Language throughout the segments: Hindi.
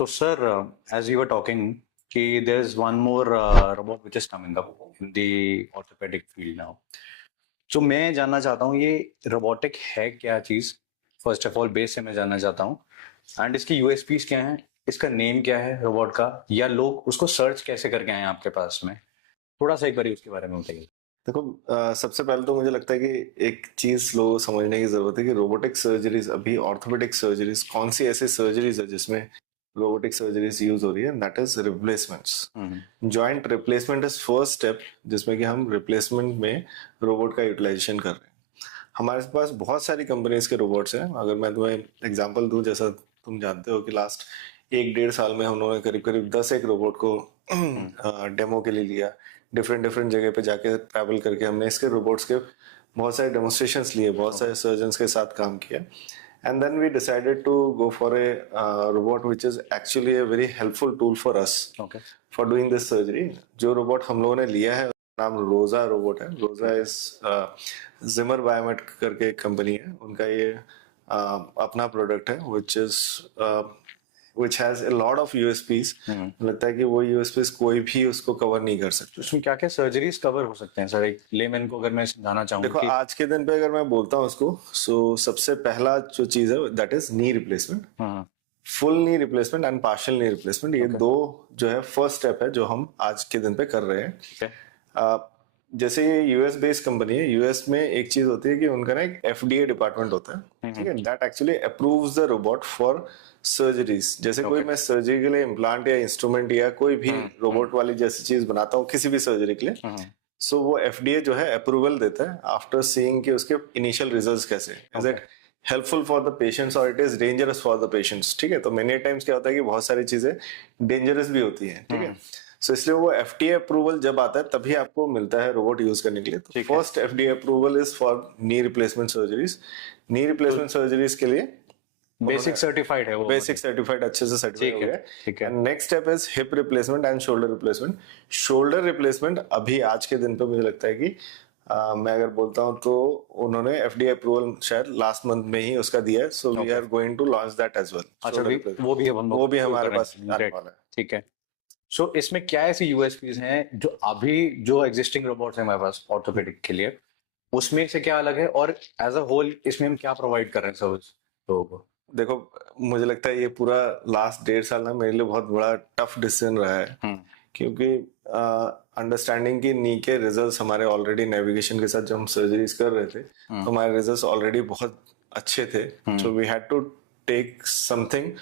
So, sir, as we were talking, there is one more robot which is coming up in the orthopedic field now. So, मैं जानना चाहता हूँ ये रोबोटिक है क्या चीज। फर्स्ट ऑफ ऑल बेस से मैं जानना चाहता हूँ एंड इसकी यूएसपीज क्या हैं, इसका नेम क्या है रोबोट का, या लोग उसको सर्च कैसे करके आए हैं आपके पास में। थोड़ा सा एक बार उसके बारे में बताइए। देखो, सबसे पहले तो मुझे लगता है कि एक चीज लोगों को समझने की जरूरत है कि रोबोटिक सर्जरीज, अभी ऑर्थोपेडिक सर्जरीज कौन सी ऐसी सर्जरीज है जिसमें रोबोटिक सर्जरीज यूज हो रही है। That is replacements. Joint replacement is first step, जिसमें कि हम रिप्लेसमेंट में रोबोट का यूटिलाइजेशन कर रहे हैं। हमारे पास बहुत सारी कंपनीज के रोबोट्स हैं। अगर मैं तुम्हें एग्जांपल दूं, जैसा तुम जानते हो कि लास्ट 1-1.5 साल में हम लोगों ने करीब करीब 10 एक रोबोट को डेमो के लिए लिया। डिफरेंट डिफरेंट जगह पे जाके ट्रैवल करके हमने इसके रोबोट्स के बहुत सारे डेमोन्स्ट्रेशंस लिए, बहुत सारे सर्जन्स के साथ काम किया। And then we decided to go for a robot which is actually a very helpful tool for us for doing this surgery. जो रोबोट हम लोगों ने लिया है नाम रोजा रोबोट है। रोजा इज जिमर बायोमेट करके एक कंपनी है, उनका ये अपना प्रोडक्ट है which has a lot of USPs। लगता है कि वो USPs कोई भी उसको कवर नहीं कर सकता। उसमें क्या क्या सर्जरीज कवर हो सकते हैं सर, एक लेमैन को अगर मैं समझाना चाहूँ। देखो, आज के दिन पे अगर मैं बोलता हूँ उसको, सबसे पहला जो चीज है that is knee replacement. Full knee replacement and partial knee replacement, ये दो जो है फर्स्ट स्टेप है जो हम आज के दिन पे कर रहे हैं। जैसे ये यूएस बेस्ड कंपनी है, यूएस में एक चीज होती है कि उनका ना एक FDA डिपार्टमेंट होता है, ठीक है, that actually approves the robot for surgeries. जैसे कोई मैं सर्जरी के लिए इम्प्लांट या इंस्ट्रूमेंट या कोई भी रोबोट वाली जैसी चीज बनाता हूँ किसी भी सर्जरी के लिए, वो FDA जो है अप्रूवल देता है आफ्टर सीइंग कि उसके इनिशियल रिजल्ट्स कैसे, is it helpful for the patients और it is dangerous for the patients. ठीक है, तो मेनी टाइम्स क्या होता है कि बहुत सारी चीजें डेंजरस भी होती हैं, ठीक है। इसलिए वो FDA अप्रूवल जब आता है तभी आपको मिलता है रोबोट यूज करने के लिए। तो first FDA approval is for knee replacement surgeries. Knee replacement surgeries के लिए बेसिक सर्टिफाइड है वो, बेसिक सर्टिफाइड अच्छे से सर्टिफाइड हो गया। ठीक है। Next step is hip replacement and shoulder replacement. Shoulder replacement अभी आज के दिन पे मुझे लगता है कि मैं अगर बोलता हूँ तो उन्होंने FDA अप्रूवल शायद लास्ट मंथ में ही उसका दिया है, so we are going to launch that as well. अच्छा, वो भी हमारे पास आने वाला है। ठीक है। सो इसमें क्या ऐसी यूएसपीज हैं जो अभी जो एग्जिस्टिंग रोबोट्स हैं हमारे पास ऑर्थोपेडिक के लिए, उसमें से क्या अलग है, और एज अ होल इसमें हम क्या प्रोवाइड कर रहे हैं सर्विस लोगों को। देखो, मुझे लगता है ये पूरा लास्ट 1.5 साल ना मेरे लिए बहुत बड़ा टफ डिसीजन रहा है, क्योंकि अंडरस्टैंडिंग की नी के रिजल्ट्स हमारे ऑलरेडी नेविगेशन के साथ जब हम सर्जरीज कर रहे थे तो हमारे रिजल्ट्स ऑलरेडी बहुत अच्छे थे। So we had to take something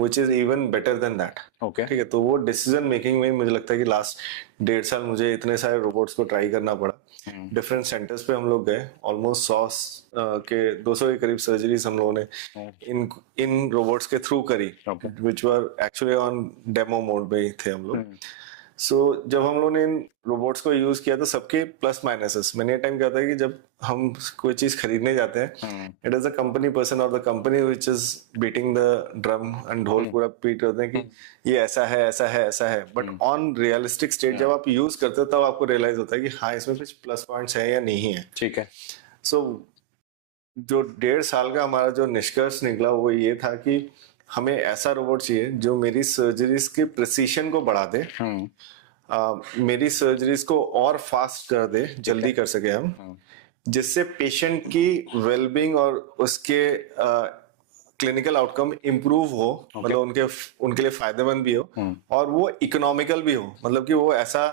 which is even better than that। Okay। ठीक है, तो वो डिसीजन मेकिंग में मुझे लगता है कि लास्ट 1.5 साल मुझे इतने सारे रोबोट्स को ट्राई करना पड़ा। डिफरेंट सेंटर्स पे हम लोग गए, ऑलमोस्ट 100 के 200 के करीब सर्जरीज हम लोगों ने इन रोबोट्स के थ्रू करी, which were actually on demo mode में थे हम लोग। जब हम लोगों ने इन रोबोट्स को यूज किया तो सबके प्लस माइनसेस। मैंने टाइम क्या होता है कि जब हम कोई चीज खरीदने जाते हैं, it is a company person और the company which is beating the drum and ढोल पूरा पीट होते हैं कि ये ऐसा है ऐसा है ऐसा है, बट ऑन रियलिस्टिक स्टेट जब आप यूज करते हो तब आपको रियलाइज होता है कि हाँ, इसमें कुछ प्लस पॉइंट्स है या नहीं है। ठीक है। जो 1.5 साल का हमारा जो निष्कर्ष निकला वो ये था कि हमें ऐसा रोबोट चाहिए जो मेरी सर्जरीज के प्रिसीशन को बढ़ा दे, मेरी सर्जरीज को और फास्ट कर दे, जल्दी कर सके हम, जिससे पेशेंट की वेलबींग और उसके क्लिनिकल आउटकम इम्प्रूव हो, मतलब उनके लिए फायदेमंद भी हो और वो इकोनॉमिकल भी हो। मतलब कि वो ऐसा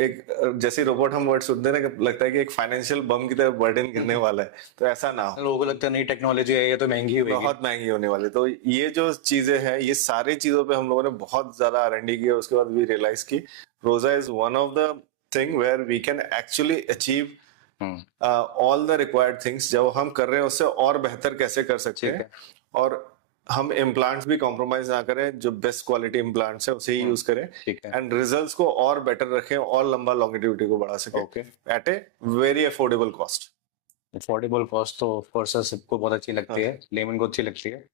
एक जैसे रोबोट हम वर्ड सुनते हैं ना, लगता है कि एक फाइनेंशियल बम की तरह बर्डन गिरने वाला है, तो ऐसा ना हो। लोगों को लगता है नई टेक्नोलॉजी है ये तो महंगी होगी, बहुत महंगी होने वाली। तो ये जो चीजें हैं, ये सारी चीजों पे हम लोगों ने बहुत ज्यादा R&D की, उसके बाद भी रियलाइज की ROSA is one of the thing where we can actually achieve all the required things. जब हम कर रहे हैं उससे और बेहतर कैसे कर सकते हैं, और हम इम्प्लांट्स भी कॉम्प्रोमाइज ना करें, जो बेस्ट क्वालिटी इम्प्लांट्स है उसे ही यूज करें, एंड रिजल्ट्स को और बेटर रखें और लंबा लॉन्गिट्यूडिटी को बढ़ा सके at a very affordable cost. Affordable cost तो ऑफ कोर्स सबको बहुत अच्छी लगती है, लेमन को अच्छी लगती है,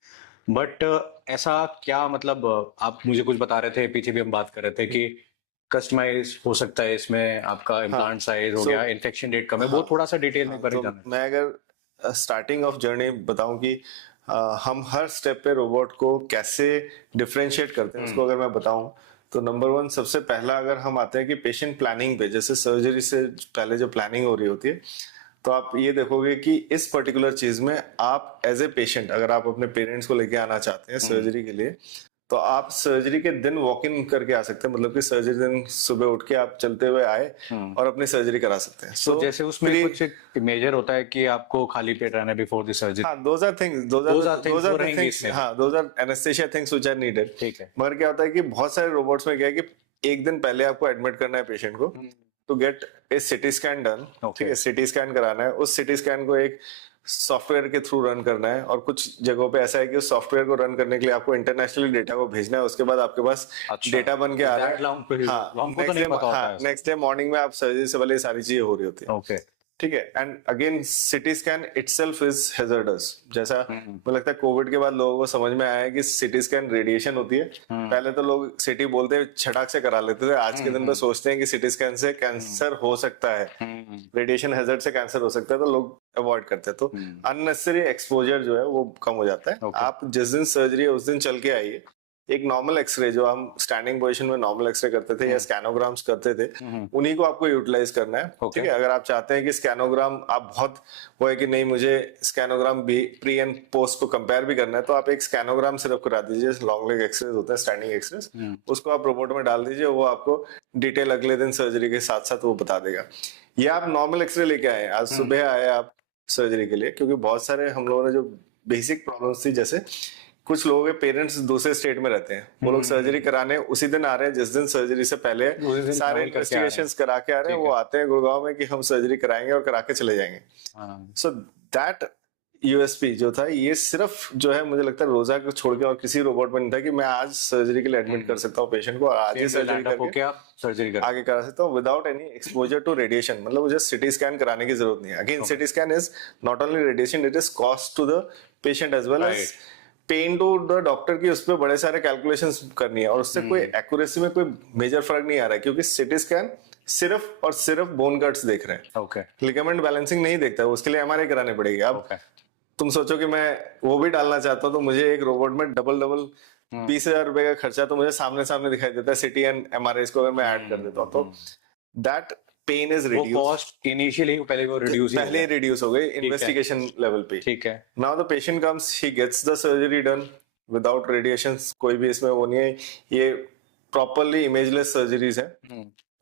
बट ऐसा क्या, मतलब आप मुझे कुछ बता रहे थे, पीछे भी हम बात कर रहे थे कि कस्टमाइज हो सकता है इसमें, आपका इम्प्लांट साइज हो गया, इन्फेक्शन रेट कम है, वो थोड़ा सा डिटेल में तो मैं अगर स्टार्टिंग ऑफ जर्नी बताऊं कि हम हर स्टेप पे रोबोट को कैसे डिफरेंशिएट करते हैं उसको अगर मैं बताऊं तो नंबर वन सबसे पहला अगर हम आते हैं कि पेशेंट प्लानिंग पे, जैसे सर्जरी से पहले जो प्लानिंग हो रही होती है, तो आप ये देखोगे कि इस पर्टिकुलर चीज में आप एज ए पेशेंट अगर आप अपने पेरेंट्स को लेके आना चाहते हैं सर्जरी के लिए, तो आप सर्जरी के दिन वॉक इन करके आ सकते हैं, मतलब कि सर्जरी दिन सुबह उठ के आप चलते हुए आए और अपनी सर्जरी करा सकते हैं। तो जैसे उसमें कुछ एक मेजर होता है कि आपको खाली पेट रहना बिफोर द सर्जरी। हाँ, those are things, those are anesthesia things which are needed। ठीक है। मगर क्या होता है कि बहुत सारे रोबोट्स में क्या है कि एक दिन पहले आपको एडमिट करना है पेशेंट को to get a CT scan done. ठीक है, सिटी स्कैन कराना है, उस सिटी स्कैन को एक सॉफ्टवेयर के थ्रू रन करना है, और कुछ जगहों पे ऐसा है कि उस सॉफ्टवेयर को रन करने के लिए आपको इंटरनेशनली डेटा को भेजना है, उसके बाद आपके पास डेटा बन के आ रहा है। हाँ, नेक्स्ट डे मॉर्निंग में आप सर्जरी से पहले सारी चीजें हो रही होती है। ओके, ठीक है। And again CT scan itself is hazardous. जैसा मुझे लगता है कोविड के बाद लोगों को समझ में आया है कि सिटी स्कैन रेडिएशन होती है। पहले तो लोग सिटी बोलते छटाक से करा लेते थे, आज के दिन पे सोचते हैं कि सिटी स्कैन से कैंसर हो सकता है, रेडिएशन हैजर्ड से कैंसर हो सकता है, तो लोग अवॉइड करते हैं। तो अननेसेसरी एक्सपोजर जो है वो कम हो जाता है। आप जिस दिन सर्जरी है उस दिन चल के आइए, एक नॉर्मल एक्सरे जो हम स्टैंडिंग पोजीशन में नॉर्मल एक्सरे करते थे या स्कैनोग्राम्स करते थे, उन्हीं को आपको यूटिलाइज करना है। ठीक है, अगर आप चाहते हैं कि स्कैनोग्राम आप बहुत वो है कि नहीं मुझे स्कैनोग्राम भी प्री एंड पोस्ट को कंपेयर भी करना है, तो आप एक स्कैनोग्राम सिर्फ करा दीजिए। लॉन्ग लेग एक्सरे होते हैं, स्टैंडिंग एक्सरेस, उसको आप रोबोट में डाल दीजिए, वो आपको डिटेल अगले दिन सर्जरी के साथ साथ वो बता देगा। ये आप नॉर्मल एक्सरे लेके आए, आज सुबह आए आप सर्जरी के लिए, क्योंकि बहुत सारे हम लोगों ने जो बेसिक प्रॉब्लम्स थी, जैसे कुछ लोगों के पेरेंट्स दूसरे स्टेट में रहते हैं, वो लोग सर्जरी कराने उसी दिन आ रहे हैं जिस दिन सर्जरी से पहले सारे इन्वेस्टिगेशंस करा के आ रहे हैं, वो आते हैं गुड़गांव में कि हम सर्जरी कराएंगे और करा के चले जाएंगे। सो दैट यूएसपी जो था, ये सिर्फ जो है मुझे लगता है रोजा को छोड़ के और किसी रोबोट में नहीं था कि मैं आज सर्जरी के लिए एडमिट कर सकता हूँ पेशेंट को और आज ही सर्जरी करके सर्जरी आगे करा सकता हूँ without any exposure to radiation. मतलब मुझे सिटी स्कैन कराने की जरूरत नहीं है। Again CT scan is not only radiation, it is cost to the patient as well as pain to the doctor की। उस पर बड़े सारे कैलकुलेशंस करनी है और उससे कोई एक्यूरेसी में कोई मेजर फर्क नहीं आ रहा है, क्योंकि सिटी स्कैन सिर्फ और सिर्फ बोन कट्स देख रहे हैं। ओके, लिगामेंट बैलेंसिंग नहीं देखता है, उसके लिए एमआरआई करानी पड़ेगी। अब तुम सोचो कि मैं वो भी डालना चाहता हूँ, तो मुझे एक रोबोट में डबल 20,000 रुपए का खर्चा तो मुझे सामने सामने दिखाई देता है, सिटी एंड एमआरआई को अगर मैं ऐड कर देता हूँ, तो that pain is reduce. Cost initially पहले रिड्यूस हो गई इन्वेस्टिगेशन लेवल पे। ठीक है, now the patient comes, he gets the surgery done without radiation, कोई भी इसमें वो नहीं है, ये प्रॉपरली इमेजलेस सर्जरीज है।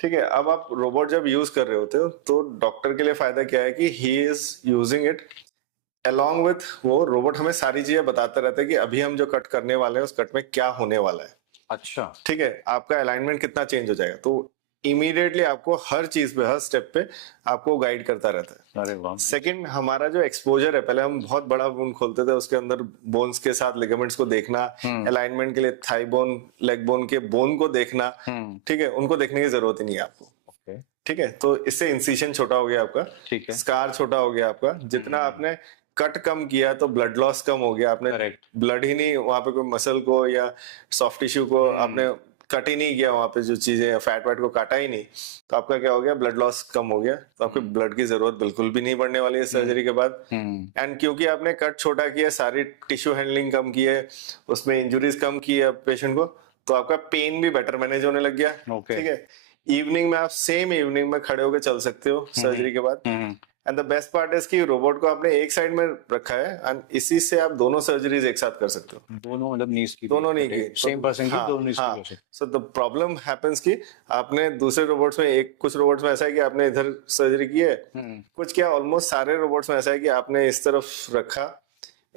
ठीक है, अब आप रोबोट जब यूज कर रहे होते हो तो डॉक्टर के लिए फायदा क्या है कि he is using it along with, वो रोबोट हमें सारी चीजें बताता रहता है कि अभी हम जो कट करने वाले हैं उस कट में क्या होने वाला है। अच्छा, ठीक है, आपका अलाइनमेंट कितना चेंज हो जाएगा, तो इमीडिएटली आपको हर चीज पे, हर स्टेप पे आपको गाइड करता रहता है। अरे वाह। सेकंड, हमारा जो एक्सपोजर है, पहले हम बहुत बड़ा वुंड खोलते थे, उसके अंदर बोन्स के साथ लिगामेंट्स को देखना, अलाइनमेंट के लिए थाई बोन, लेग बोन के बोन को देखना। ठीक है, उनको देखने की जरूरत ही नहीं है आपको। ठीक है, तो इससे इंसिशन छोटा हो गया आपका, ठीक है, स्कार छोटा हो गया आपका, जितना आपने कट कम किया तो ब्लड लॉस कम हो गया, आपने ब्लड ही नहीं वहां पे कोई मसल को या सॉफ्ट टिश्यू को आपने कट ही नहीं किया, वहां पे जो चीजें फैट वैट को काटा ही नहीं, तो आपका क्या हो गया, ब्लड लॉस कम हो गया, तो आपको ब्लड की जरूरत बिल्कुल भी नहीं पड़ने वाली है सर्जरी के बाद। एंड क्योंकि आपने कट छोटा किया, सारी टिश्यू हैंडलिंग कम की है, उसमें इंजुरीज कम की है पेशेंट को, तो आपका पेन भी बेटर मैनेज होने लग गया। ठीक है, इवनिंग में आप सेम इवनिंग में खड़े होकर चल सकते हो सर्जरी के बाद। And the best part is कि रोबोट को आपने एक साइड में रखा है एंड इसी से आप दोनों सर्जरीज एक साथ कर सकते हो, दोनों मतलब नीज की, दोनों नी की, सेम पर्सन की दोनों नीज की। सो द प्रॉब्लम हैपेंस कि आपने दूसरे रोबोट्स में कुछ रोबोट्स में ऐसा है कि आपने इधर सर्जरी की है, कुछ क्या ऑलमोस्ट सारे रोबोट्स में ऐसा है कि आपने इस तरफ रखा,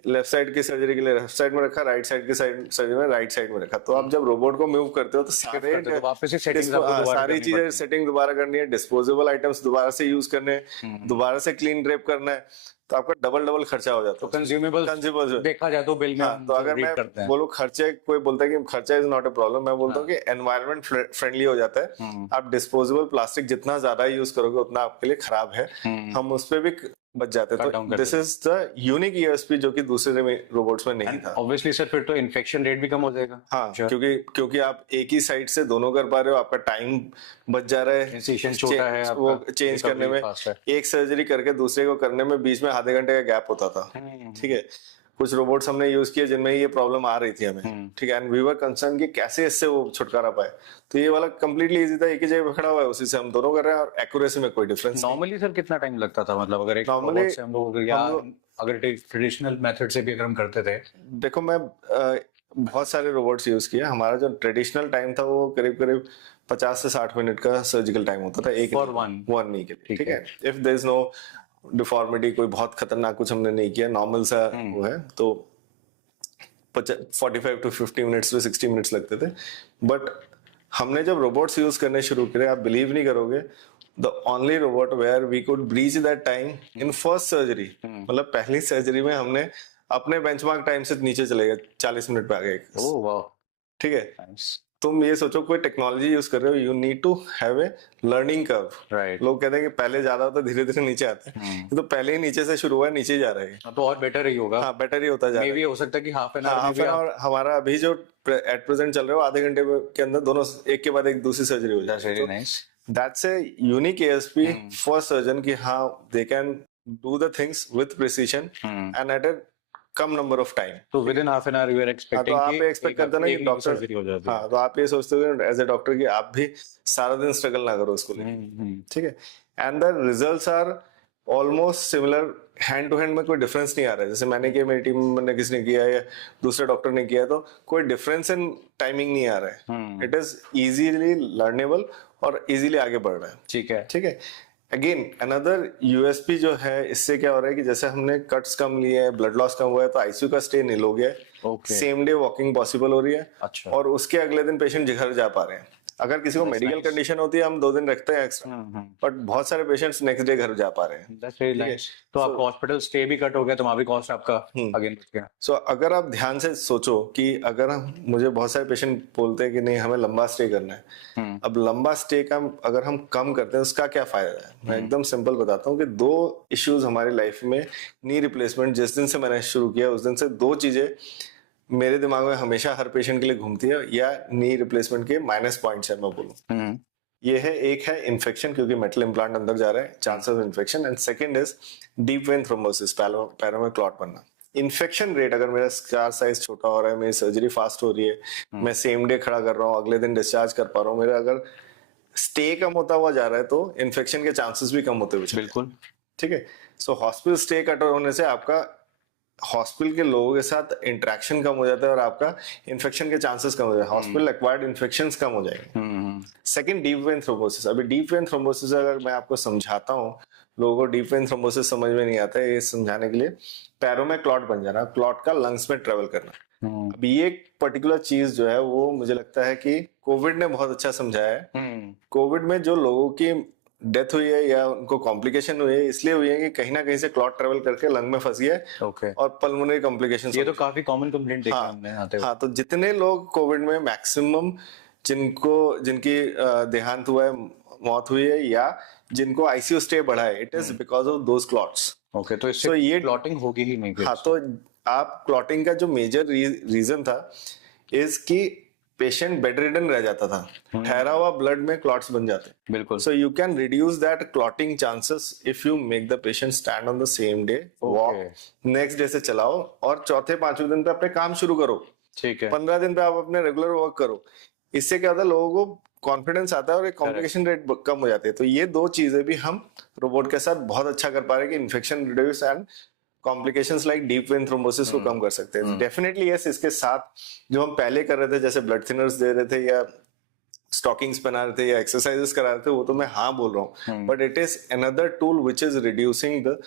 लेफ्ट साइड की सर्जरी के लिए लेफ्ट साइड में रखा, राइट साइड की सर्जरी में राइट साइड में रखा। तो आप जब रोबोट को मूव करते हो तो सारी चीजें सेटिंग दोबारा करनी है, डिस्पोजेबल आइटम्स दोबारा से यूज करने, दोबारा से क्लीन ड्रेप करना है, तो आपका डबल खर्चा हो जाता है। कंज्यूमेबल देखा जाए तो बिल में तो अगर मैं बोलूं खर्चे, कोई बोलता है कि खर्चा इज नॉट अ प्रॉब्लम, मैं बोलता हूँ कि एनवायरनमेंट फ्रेंडली हो जाता है। आप डिस्पोजेबल प्लास्टिक जितना ज्यादा यूज करोगे उतना आपके लिए खराब है, हम उस पर भी बच जाते हैं। तो this is the unique USP जो कि दूसरे रोबोट्स में नहीं था। ऑब्वियसली सर, फिर तो इन्फेक्शन रेट भी कम हो जाएगा। हाँ, क्योंकि आप एक ही साइड से दोनों कर पा रहे हो, आपका टाइम बच जा रहा है, इंसिशन छोटा है, वो चेंज करने में, एक सर्जरी करके दूसरे को करने में बीच में आधे घंटे का गैप होता था। ठीक है, कुछ रोबोट्स हमने यूज किए जिनमें ये प्रॉब्लम आ रही थी हमें, ठीक है, एंड वी वर कंसर्न कि कैसे इससे वो छुटकारा पाए। तो ये वाला कंप्लीटली इजी था, एक ही जगह पे खड़ा हुआ है, उसी से हम दोनों कर रहे हैं और एक्यूरेसी में कोई डिफरेंस नहीं। नॉर्मली सर कितना टाइम लगता था, मतलब अगर एक Normally, रोबोट से हम लोग, या हम लोग- अगर ट्रेडिशनल मेथड से भी अगर हम करते थे? देखो मैं बहुत सारे रोबोट्स यूज किए। हमारा जो ट्रेडिशनल टाइम था वो करीब करीब 50 से 60 मिनट का सर्जिकल टाइम होता था एक For वन नी के लिए, ठीक ठीक है। If there is no deformity, कोई बहुत खतरनाक कुछ हमने नहीं किया, नॉर्मल सा वो है, तो 45 टू 50 मिनट्स टू 60 मिनट्स लगते थे। बट हमने जब रोबोट्स यूज करने शुरू करे, आप बिलीव नहीं करोगे, the only robot where we could breach that time in first surgery, मतलब पहली सर्जरी में हमने अपने बेंचमार्क टाइम से नीचे चले गए, 40 मिनट पे आ गए। ओह वाह, ठीक है, नाइस। तुम ये सोचो कोई टेक्नोलॉजी यूज कर रहे हो, you need to have a learning curve. Right. लोग कहते हैं कि पहले ज्यादा होता है, धीरे धीरे नीचे आते हैं, ये तो पहले ही नीचे से शुरू हुआ है, नीचे ही जा रहे हैं। तो और बेटर ही होगा। हाँ, बेटर ही होता जा रहा मे है। भी हो सकता है कि हाफ एन हाँ, आवर में हाफ भी एन आप आवर हमारा अभी जो एट प्रेजेंट चल रहा है, आधे घंटे के अंदर दोनों एक के बाद एक दूसरी सर्जरी हो That's जाती very है। nice. That's a unique ASP for surgeon कि हाँ, they can do the things with precision and at a कम नंबर ऑफ टाइम। तो within half an hour you are हाँ, एक्सपेक्टिंग तो आप एक्सपेक्ट करते हो ना कि डॉक्टर, सर्जरी हो जाती है। हाँ, तो आप ये सोचते हो एज ए डॉक्टर कि आप भी सारा दिन स्ट्रगल ना करो उसको लेके, ठीक है। And the results are almost similar, hand to hand में कोई डिफरेंस नहीं आ रहा है। जैसे मैंने किया, मेरी टीम में किसी ने किया या दूसरे डॉक्टर ने किया, तो कोई डिफरेंस इन टाइमिंग नहीं आ रहा है। इट इज इजीली लर्नेबल और इजीली आगे बढ़ रहा है, ठीक है। ठीक है। अगेन अनदर यूएसपी जो है, इससे क्या हो रहा है कि जैसे हमने कट्स कम लिए हैं, ब्लड लॉस कम हुआ है, तो आईसीयू का स्टे नील हो गया है, Okay. Same day walking possible हो रही है, अच्छा। और उसके अगले दिन पेशेंट घर जा पा रहे हैं। अगर किसी को मेडिकल कंडीशन होती है, हम 2 दिन रखते हैं एक्स्ट्रा, बट बहुत सारे पेशेंट्स नेक्स्ट डे घर जा पा रहे हैं। That's very nice. तो आप हॉस्पिटल स्टे भी कट हो गया, तो वहाँ भी कॉस्ट आपका अगेन बच गया। सो अगर आप ध्यान से सोचो कि अगर मुझे बहुत सारे पेशेंट बोलते हैं कि नहीं हमें लंबा स्टे करना है, अब लंबा स्टे का अगर हम कम करते हैं उसका क्या फायदा है? मैं एकदम सिंपल बताता हूँ कि 2 इश्यूज हमारी लाइफ में, नी रिप्लेसमेंट, जिस दिन से मैंने शुरू किया उस दिन से 2 चीजें मेरे दिमाग में हमेशा हर पेशेंट के लिए घूमती है, या नी रिप्लेसमेंट के माइनस पॉइंट्स है मैं बोलूँ। ये है, एक है इन्फेक्शन, क्योंकि मेटल इम्प्लांट अंदर जा रहा है, chances of infection, and second is deep vein thrombosis, पैरों में क्लॉट बनना। इन्फेक्शन रेट, अगर मेरा स्कार साइज छोटा हो रहा है, मेरी सर्जरी फास्ट हो रही है, मैं सेम डे खड़ा कर रहा हूँ, अगले दिन डिस्चार्ज कर पा रहा हूँ, मेरा अगर स्टे कम होता हुआ जा रहा है, तो इन्फेक्शन के चांसेस भी कम होते हुए चले। बिल्कुल, ठीक है। सो हॉस्पिटल स्टे कट होने से आपका हॉस्पिटल के लोगों के साथ इंटरेक्शन कम हो जाता है और आपका इन्फेक्शन के चांसेस कम हो जाए, हॉस्पिटल एक्वायर्ड इन्फेक्शंस कम हो जाएंगे। Second, deep vein thrombosis. अभी डीप वेन थ्रोम्बोसिस अगर मैं आपको समझाता हूँ, लोगों को डीप वेन थ्रोम्बोसिस समझ में नहीं आता है, ये समझाने के लिए, पैरों में क्लॉट बन जाना, क्लॉट का लंग्स में ट्रेवल करना। अब ये एक पर्टिकुलर चीज जो है वो मुझे लगता है कि कोविड ने बहुत अच्छा समझाया है। कोविड में जो लोगों की डेथ हुई है या उनको कॉम्प्लिकेशन हुई है, इसलिए हुई है कि कहीं ना कहीं से क्लॉट ट्रेवल करके लंग में फंस गया है ओके। और पल्मोनरी कॉम्प्लिकेशन। ये तो काफी कॉमन कंप्लेंट देखा हमने आते हुए। हाँ, तो जितने लोग कोविड में मैक्सिमम जिनकी देहांत हुआ है, मौत हुई है, या जिनको आईसीयू स्टे बढ़ा है, it is because of those clots. Okay, तो इससे ये क्लॉटिंग होगी ही नहीं फिर। हाँ, तो आप क्लॉटिंग का जो मेजर रीजन था इज कि पेशेंट बेड रिडन रह जाता था, ठहरा हुआ ब्लड में क्लॉट्स बन जाते। बिल्कुल। So you can reduce that clotting chances if you make the patient stand on the same day, walk, next day से चलाओ, और चौथे 5वें दिन पे अपने काम शुरू करो। ठीक है। 15 दिन पे आप अपने रेगुलर वर्क करो। इससे क्या होता है, लोगों को कॉन्फिडेंस आता है और एक कॉम्प्लिकेशन रेट कम हो जाती है। तो ये 2 चीजें भी हम रोबोट के साथ बहुत अच्छा कर पा रहे हैं कि infection reduce and complications like deep vein thrombosis को कम कर सकते हैं। डेफिनेटली यस, इसके साथ जो हम पहले कर रहे थे, जैसे ब्लड थिनर्स दे रहे थे या स्टॉकिंग्स पहना रहे थे या एक्सरसाइजेस करा रहे थे, वो तो मैं हाँ बोल रहा हूँ, but it is another tool which is reducing the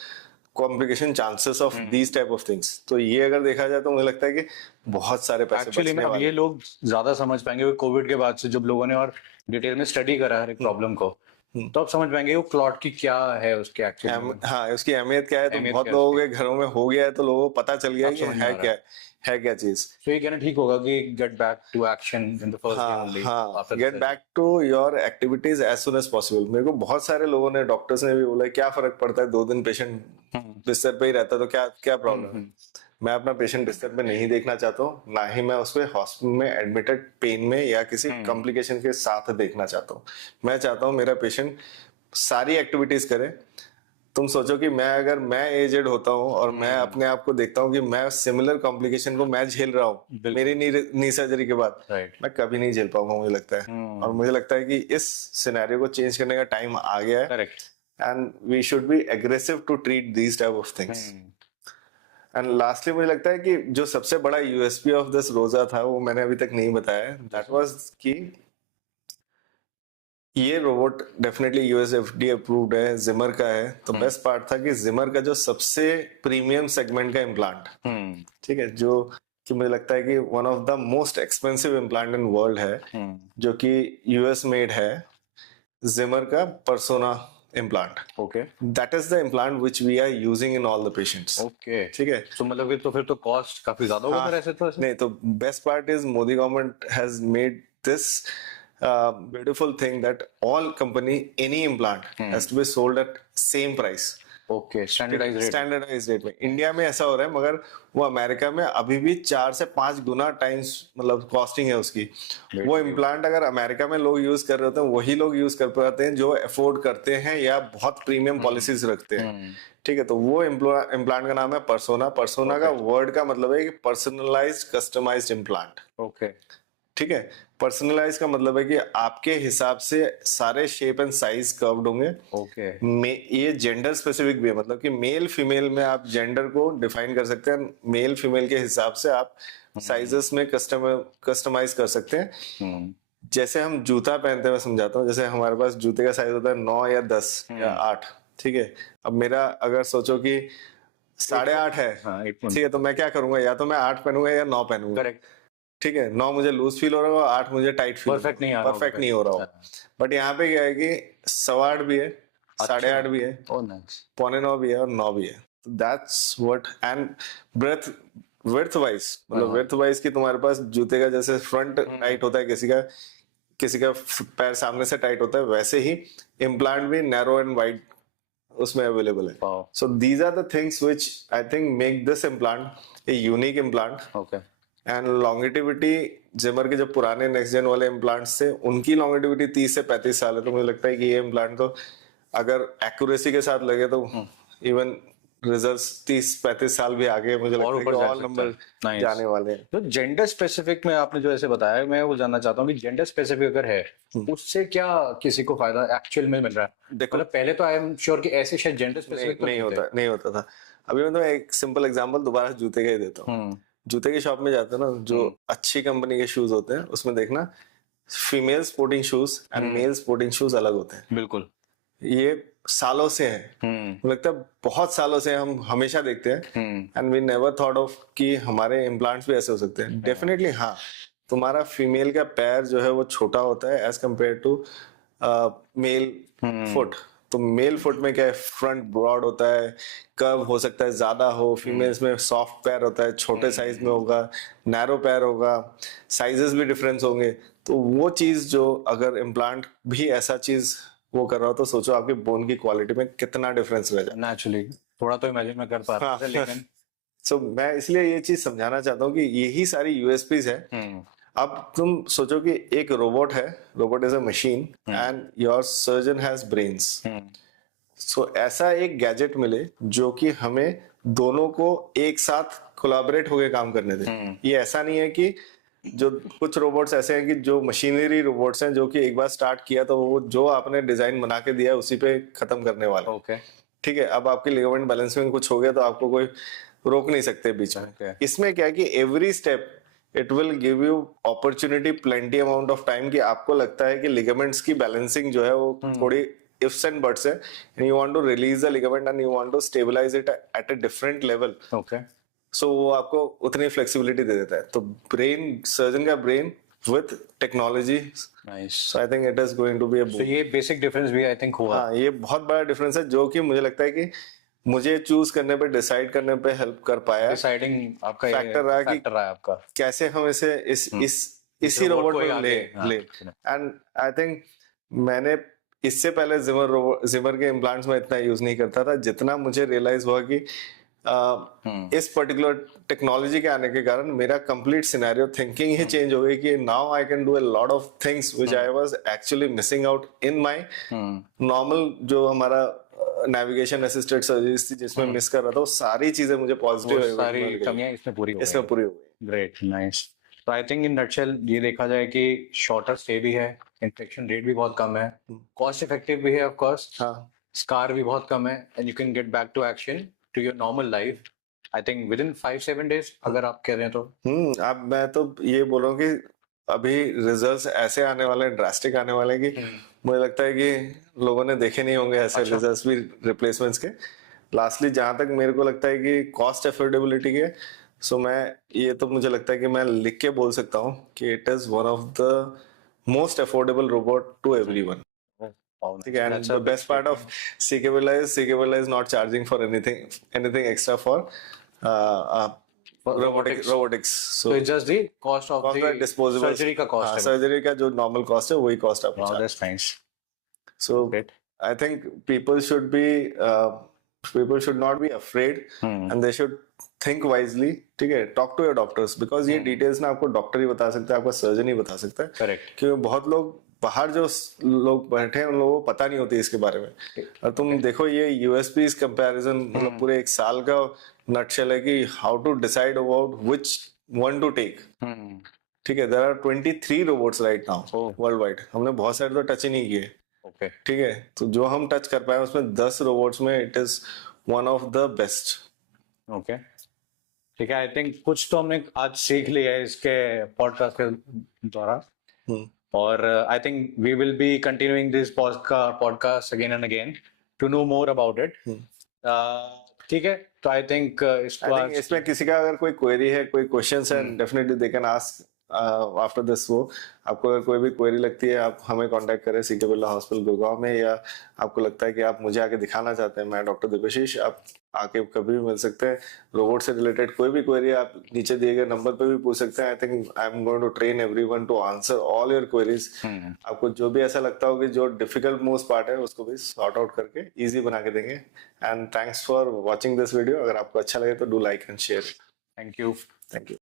complication chances of these type of things. तो ये अगर देखा जाए तो मुझे लगता है कि बहुत सारे पैसे एक्चुअली में अब ये लोग ज्यादा समझ पाएंगे कोविड के बाद से, जब लोगों ने और डिटेल में स्टडी करा हर एक प्रॉब्लम को, तो आप समझ पाएंगे वो क्लॉट की क्या है, उसके एक्चुअली हाँ, उसकी अहमियत क्या है। तो बहुत लोगों के घरों में हो गया है, तो लोगों को पता चल गया कि है क्या चीज। तो ये कहना ठीक होगा कि get back to action in the first day only. हाँ, get back to your activities as soon as possible. मेरे को बहुत सारे लोगों ने, डॉक्टर्स ने भी बोला क्या फर्क पड़ता है, 2 दिन पेशेंट बिस्तर पे ही रहता है तो क्या प्रॉब्लम है। मैं अपना पेशेंट बिस्तर पे नहीं देखना चाहता हूँ, ना ही मैं उसको हॉस्पिटल में एडमिटेड पेन में या किसी कॉम्प्लिकेशन के साथ देखना चाहता हूँ। मैं चाहता हूँ मेरा पेशेंट सारी एक्टिविटीज करे, तुम सोचो कि मैं एजेड होता हूँ और मैं अपने आप को देखता हूँ कि मैं सिमिलर कॉम्प्लिकेशन को मैं झेल रहा हूँ मेरी नी सर्जरी के बाद, राइट। मैं कभी नहीं झेल पाऊंगा मुझे लगता है। और मुझे लगता है कि इस सिनेरियो को चेंज करने का टाइम आ गया है, correct. And we should be aggressive to treat these type of things. And lastly मुझे लगता है कि जो सबसे बड़ा यूएसपी ऑफ दिस रोजा था वो मैंने अभी तक नहीं बताया, दैट वाज कि ये robot definitely US FDA approved है, जिमर का है। तो बेस्ट पार्ट था कि जिमर का जो सबसे प्रीमियम सेगमेंट का इम्प्लांट, ठीक है, जो कि मुझे लगता है कि one of the most expensive implant in world है, जो कि यूएस मेड है, जिमर का Persona implant. Okay. That is the implant which we are using in all the patients. Okay, ठीक है। तो मतलब कि तो फिर तो कॉस्ट काफी ज्यादा होगा हाँ, फिर ऐसे तो ऐसे? नहीं तो best part is Modi government has made this beautiful thing that all company any implant has to be sold at same price, okay, standardised rate. Standardise rate में। इंडिया में ऐसा हो रहा है, मगर वो अमेरिका में अभी भी 4 से 5 गुना टाइम्स मतलब कॉस्टिंग है उसकी। वो इम्प्लांट अगर अमेरिका में लोग यूज कर रहे होते हैं, वही लोग यूज कर पाते हैं जो अफोर्ड करते हैं या बहुत प्रीमियम पॉलिसीज रखते हैं। ठीक है, तो वो इम्प्लांट का नाम है पर्सोना। पर्सोना का वर्ड का मतलब है कि पर्सनलाइज्ड कस्टमाइज्ड इम्प्लांट। ओके, ठीक है, पर्सनलाइज का मतलब है कि आपके हिसाब से सारे शेप एंड साइज कर्व्ड होंगे। ओके, ये जेंडर स्पेसिफिक भी है, मतलब कि मेल फीमेल में आप जेंडर को डिफाइन कर सकते हैं, मेल फीमेल के हिसाब से आप साइजेस में कस्टमाइज कर सकते हैं। जैसे हम जूता पहनते हैं, मैं समझाता हूँ, जैसे हमारे पास जूते का साइज होता है 9 या 10 या 8। ठीक है, अब मेरा अगर सोचो कि 8.5 है, ठीक है, तो मैं क्या करूंगा, या तो मैं 8 पहनूंगा या 9 पहनूंगा। करेक्ट। ठीक है, 9 मुझे लूज फील हो रहा होगा, 8 मुझे टाइट फील परफेक्ट नहीं हो रहा होगा। बट यहाँ पे क्या है कि 8.25 भी है, 8.5 भी है, ओह नाइस, 8.25 भी है और 9 भी है। That's what. And breath width wise, मतलब विड्थ वाइज की तुम्हारे पास जूते का जैसे फ्रंट टाइट होता है, किसी का पैर सामने से टाइट होता है, वैसे ही इम्प्लांट भी नैरो एंड वाइड उसमें अवेलेबल है। So these are the things which I think make this implant a unique implant. Okay. And longevity, Zimmer के जो पुराने नेक्स्ट जेन वाले इम्प्लांट्स थे, उनकी लॉन्गेटिविटी 30 से 35 साल है। तो मुझे लगता है कि ये इम्प्लांट तो अगर एक्यूरेसी के साथ लगे तो इवन रिजल्ट्स 30-35 साल भी आगे मुझे लगता है कि और नंबर जाने वाले हैं। तो जेंडर स्पेसिफिक में आपने जो ऐसे बताया, मैं वो जानना चाहता हूँ कि जेंडर स्पेसिफिक अगर है, उससे क्या किसी को फायदा एक्चुअल में मिल रहा है? देखो, मतलब पहले तो आई एम श्योर कि ऐसे शायद जेंडर स्पेसिफिक नहीं होता था। अभी मैं तुम्हें एक सिंपल एग्जांपल दोबारा जूते का ही देता हूँ। जूते की शॉप में जाते हैं ना, जो अच्छी कंपनी के शूज होते हैं उसमें देखना female sporting shoes and male sporting shoes अलग होते हैं। बिल्कुल, ये सालों से है, लगता है बहुत सालों से हम हमेशा देखते हैं, and we never thought of कि हमारे इम्प्लांट्स भी ऐसे हो सकते हैं। डेफिनेटली हाँ, तुम्हारा फीमेल का पैर जो है वो छोटा होता है as compare to male foot. तो मेल फुट में क्या है, फ्रंट ब्रॉड होता है, कर्व हो सकता है ज्यादा हो, फीमेल्स में सॉफ्ट पैर होता है, छोटे साइज में होगा, नैरो पैर होगा, साइजेस भी डिफरेंस होंगे। तो वो चीज जो अगर इम्प्लांट भी ऐसा चीज वो कर रहा हो, तो सोचो आपके बोन की क्वालिटी में कितना डिफरेंस रह जाए। नेचुरली थोड़ा तो इमेजिन में कर पा रहा था, लेकिन सो मैं इसलिए ये चीज समझाना चाहता हूँ कि यही सारी यूएसपीज है। अब तुम सोचो कि एक रोबोट है, robot is a machine and your surgeon has brains. सो ऐसा एक गैजेट मिले जो कि हमें दोनों को एक साथ कोलैबोरेट होकर काम करने दे। ये ऐसा नहीं है कि जो कुछ रोबोट्स ऐसे हैं कि जो मशीनरी रोबोट्स हैं, जो कि एक बार स्टार्ट किया तो वो जो आपने डिजाइन बना के दिया है उसी पे खत्म करने वाला। ओके, ठीक है, अब आपके लिगामेंट बैलेंस में कुछ हो गया तो आपको कोई रोक नहीं सकते बीच में। इसमें क्या है कि every step it will give you opportunity plenty amount of time, कि आपको लगता है कि लिगामेंट्स की बैलेंसिंग जो है वो थोड़ी इफ्स एंड बट्स है, and you want to release the ligament and you want to stabilize it at a different level. Okay, so वो आपको उतनी फ्लेक्सिबिलिटी दे देता है। तो ब्रेन, सर्जन का brain with technology, nice. So I think it is going to be a boom. तो ये बेसिक डिफरेंस भी आई थिंक हुआ। हाँ, ये बहुत बड़ा डिफरेंस है जो कि मुझे लगता है कि मुझे चूज करने पे, डिसाइड करने पे हेल्प कर पाया। डिसाइडिंग आपका फैक्टर रहा आपका कैसे हम इसे इसी रोबोट में ले। एंड आई थिंक मैंने इससे पहले जिमर के इम्प्लांट्स में इतना यूज नहीं करता था, जितना मुझे रियलाइज हुआ कि इस पर्टिकुलर टेक्नोलॉजी के आने के कारण मेरा कंप्लीट सिनेरियो थिंकिंग ही चेंज हो गई कि now I can do a lot of things which I was actually missing out in my normal जो हमारा नेविगेशन असिस्टेड सर्जरीज थी जिसमें मिस कर रहा था, वो सारी चीजें मुझे वो पॉजिटिव सारी कमियां इसमें पूरी हो इसमें गई। पूरी हो गई। Great, nice. तो आई थिंक इन नटशेल ये देखा जाए कि शॉर्टर स्टे भी है, इन्फेक्शन रेट भी बहुत कम है, कॉस्ट इफेक्टिव भी है ऑफ कोर्स, हाँ स्कार भी बहुत कम है, and you can get back to action to your normal life I think within 5-7 days अगर आप कह रहे हैं तो। अब मैं तो ये बोल रहा हूँ कि अभी रिजल्ट्स ऐसे आने वाले हैं, ड्रास्टिक आने वाले हैं कि मुझे लगता है कि लोगों ने देखे नहीं होंगे ऐसे अच्छा। रिजल्ट्स भी रिप्लेसमेंट्स के। लास्टली जहां तक मेरे को लगता है कि कॉस्ट अफोर्डेबिलिटी के, सो मैं ये तो मुझे लगता है कि मैं लिख के बोल सकता हूँ कि it is one of the most affordable robot to everyone. ठीक है, and the best part of CKBilla is not charging for anything extra for robotics. So it's just the cost of the disposable surgery का cost है। सर्जरी का जो नॉर्मल कॉस्ट है वही कॉस्ट आप Wow, charge. that's nice. So Great. I think people should not be afraid and they should think wisely. ठीक है, talk to your doctors because ये details ना आपको डॉक्टर ही बता सकता है, आपका सर्जन ही बता सकता है। Correct. क्योंकि बहुत लोग बाहर जो लोग बैठे हैं उन लोगों को पता नहीं होती इसके बारे में। और तुम देखो ये यूएसपी कंपैरिजन मतलब पूरे एक साल का नटशेल है कि how to decide about which one to take. ठीक है, there are 23 robots right now worldwide. हमने बहुत सारे तो टच ही नहीं किए। Okay. ठीक है, तो जो हम टच कर पाए उसमें 10 रोबोट्स में it is one of the best. Okay. ठीक है, आई थिंक कुछ तो हमने आज सीख लिया है इसके पॉडकास्ट के द्वारा, और I think we will be continuing this podcast again and again to know more about it. ठीक है, तो आई थिंक इसमें किसी का अगर कोई क्वेरी है, कोई क्वेश्चंस है, definitely they can ask after this. वो आपको अगर कोई भी क्वेरी लगती है आप हमें कांटेक्ट करें CKBilla हॉस्पिटल गुड़गांव में, या आपको लगता है कि आप मुझे आके दिखाना चाहते हैं, मैं डॉक्टर दिव्यशीष, आप आके कभी भी मिल सकते हैं। रोबोट से रिलेटेड कोई भी क्वेरी आप नीचे दिए गए नंबर पे भी पूछ सकते हैं। I think I am going to train everyone to answer all your queries. आपको जो भी ऐसा लगता हो कि जो डिफिकल्ट मोस्ट पार्ट है उसको भी सॉर्ट आउट करके इजी बना के देंगे। And thanks for watching this video. अगर आपको अच्छा लगे तो do like and share. Thank you. Thank you.